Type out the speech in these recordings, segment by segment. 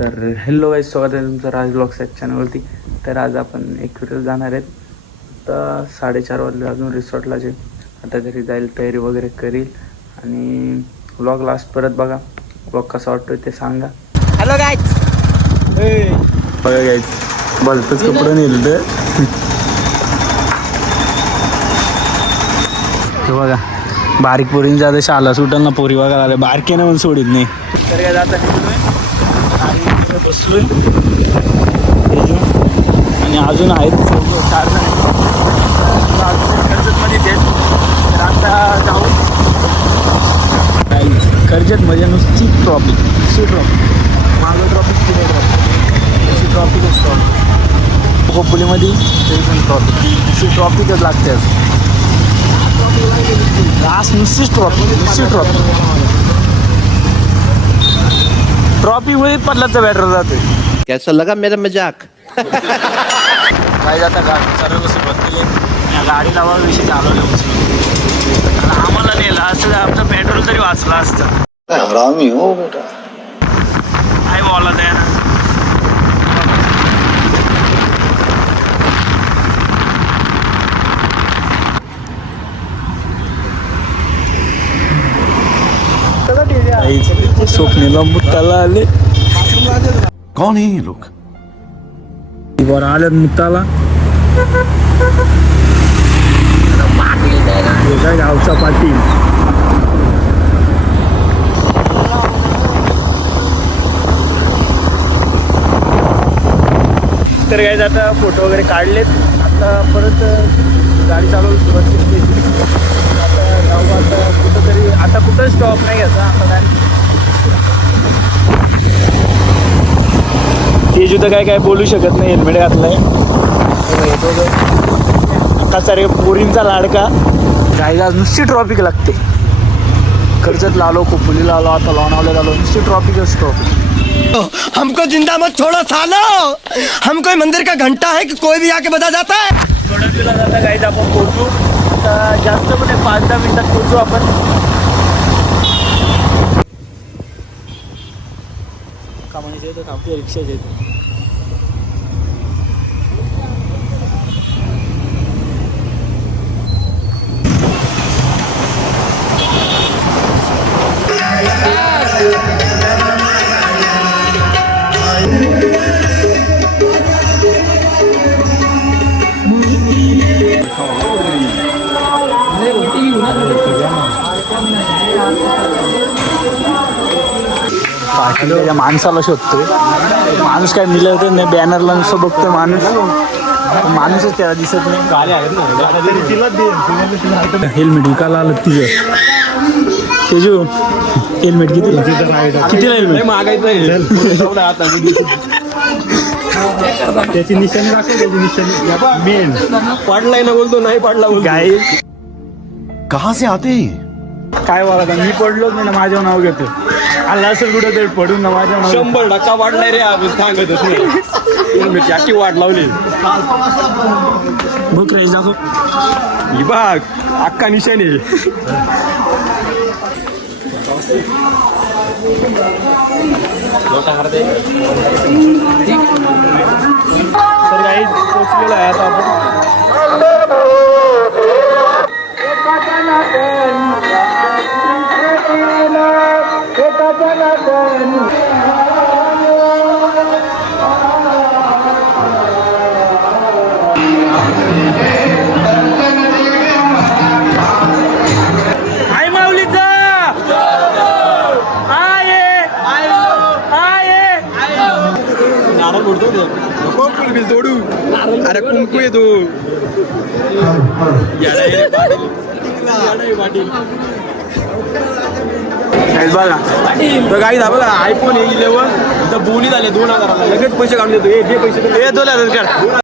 तर hello guys स्वागत आहे तुमचं राज ब्लॉग्स या चॅनलवरती तर आज आपण एक व्हिडिओ जाणार आहेत. तर साडेचार वाजले अजून रिसॉर्टला जे. आता घरी जाईल तयारी वगैरे करील. आणि ब्लॉग लास्ट परत बघा. ब्लॉग कसा वाटतोय ते सांगा. हॅलो गाईज बघा गाईज भलतंच कपडे नेलं तर हे बघा बारीक पोरींनी जाते शाला सुटाल ना पोरी बघायला आल्या. बारक्याने पण सोडित नाही. तर काय जाता आणि बसलो तेजू. आणि अजून आहेत चार जण. तर आता जाऊ कर्जत म्हणजे नुसती ट्रॉफी सी ट्रॉफी मागं ट्रॉफी पुढे ट्रॉफी नुसती ट्रॉफी ट्रॉफिक खोपोलीमध्ये तरी पण ट्रॉफिक नुसती ट्रॉफिकच लागते. आज. आज नुसतीच ट्रॉफी नुसती ट्रॉफी ट्रॉफीमुळे पडल्याचा बॅटर जातोय. कैसा लगा मेरा मजाक. काय जाता गाडी सर्व केली या गाडी लावा विषयी चालवले आणि आम्हाला नेलं असं आमचं पेट्रोल तरी वाचलं असतं. हरामी हो बेटा. काय बोला त्या स्वप्नीला मुत्ताला आले. कौन है ये लोग? वर आल्यात मुत्ताला हे काय गावचा पाटील तर काय आता फोटो वगैरे काढलेत. आता परत गाडी चालवायला सुरुवात केली आता जाऊ आता कुठंतरी आता कुठं स्टॉप नाही घ्यायचा. आता तर काय काय बोलू शकत नाही हेल्मेट घातलंय. कसा रे पोरींचा लाडका. जायला आज नुसती ट्रॉफिक लागते. कर्जत आलो खोपोलीला आलो आता लोणावल्यात आलो नुसती ट्रॉफिकच ट्रॉफिक हमको जिंदा मत छोड़ो सालो! हम कोई मंदिर का घंटा है कि कोई भी आके बजा जाता है? कोडरतीला जाता आपण पोहोचू. जास्त पण नाही पाच दहा मिनिटात पोहोचू आपण. येतं थांबते रिक्षाचे येतं माणसाला शोधतोय. माणूस काय मिळवतोय नाही बॅनरला नुसतं बघतोय माणूस. माणूसच त्याला दिसत नाही. हेल्मेट विकायला आलं तुझं तेजू हेल्मेट किती? कितीला हेल्मेट त्याची निशाणी दाखव त्याची निशाणी. मेन पडलाय ना बोलतो नाही पडला बोलतो. काय कहाँ से आते हैं ये? काय बोला मी पडलोच नाही ना माझ्यावर नाव घेतो आला असेल कुठं तरी पडून ना माझ्यावर नाव शंभर टक्का वाढलाय रे आपण सांगतच नाही. याची वाट लावली. बघ रेस दाखव ही बाग अक्का निशाणी तर काही पोचलेलं आहे आता आपण. तो. नको कुलबिल तोडू अरे कुंकू येतो बघा तर काही बघा आयफोन इलेव्हन तर बोली झाले दोन हजाराला लगेच पैसे काढून देतो हे घे पैसे दे. हे दोन हजार काढ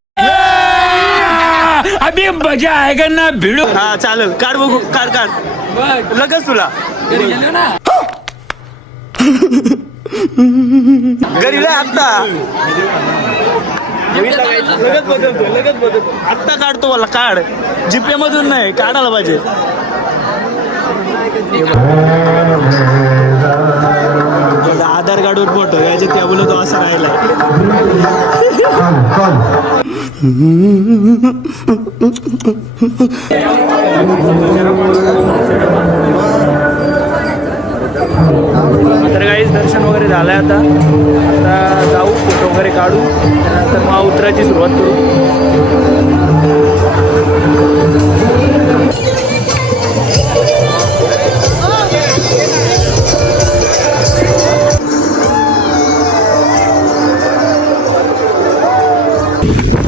अभी मजा आएगा ना भिडो। हा चालेल काढ बघू काढ काढ. लगच तुला. घरी आत्ता. लगेच बदलतो लगेच बदलतो आत्ता काढतो मला काढ. जीपे मधून नाही काढायला पाहिजे. आधार कार्डवर फोटो घ्यायचे त्या बोलतो तो असं राहिला तर काहीच दर्शन वगैरे झालं आहे आता. आता जाऊ फोटो वगैरे काढू. तर मग उत्तराची सुरुवात करू.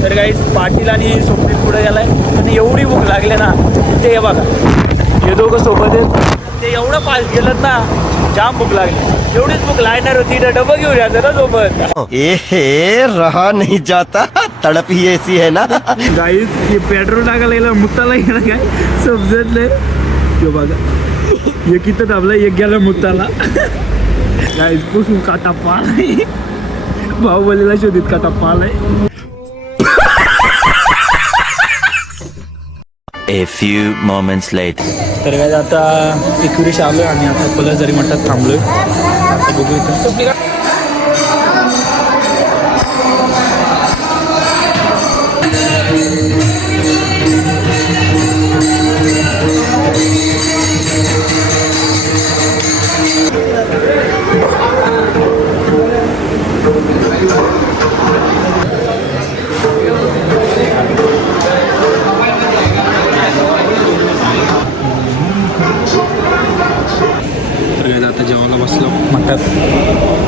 तर काही पाटील आणि स्वप्नील पुढे गेलाय. आणि एवढी भूक लागली ना ते बघा. हे दोघं सोबत आहेत. ते एवढं पाच गेलं ना जाम भूक लागली. एवढीच भूक लागणार होती तर डबं घेऊन यायचं ना सोबत. ए हे रहा नहीं जाता. तड़प ही ऐसी है ना. गाईज हे पेट्रोल टाकायला गेलं मुत्ताला गेला काय? समजत नाही. बघा. एक इथं दाबला एक गेला मुत्ताला. गाईज पुसून काटा पालाय बाहुबलीला शोधित काटा पालाय A few moments later. तर काय आता एकविरीश आलोय आणि आता पलस जरी म्हणतात थांबलोय आता बघू इथं तर काय आता जेवायला बसलो म्हणतात